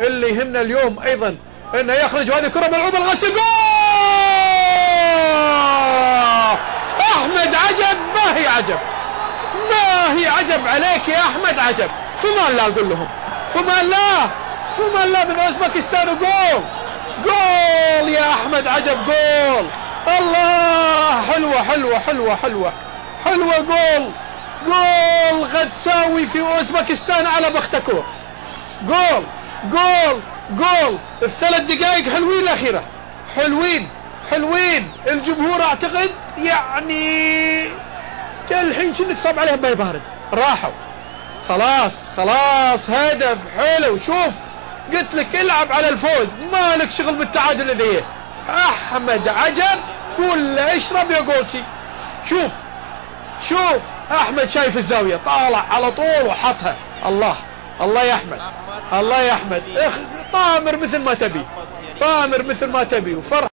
اللي يهمنا اليوم ايضا انه يخرج، وهذه كره ملعوبه لغايه جول. احمد عجب، ما هي عجب، ما هي عجب عليك يا احمد، عجب. فمان الله اقول لهم، فمان الله، فمان الله من اوزبكستان، وجول، جول يا احمد عجب، جول. الله، حلوه حلوه حلوه حلوه حلوه، جول، جول غتساوي في اوزبكستان على بختكور. جول جول جول. الثلاث دقائق حلوين الاخيره، حلوين حلوين. الجمهور اعتقد يعني الحين كأنك صاب عليهم ماء بارد، راحوا خلاص خلاص. هدف حلو، شوف قلت لك العب على الفوز، مالك شغل بالتعادل اذا احمد عجب، كله اشرب يا جولشي. شوف شوف احمد شايف الزاويه، طالع على طول وحطها. الله الله يا احمد، الله يا احمد، طامر مثل ما تبي، طامر مثل ما تبي، وفرح.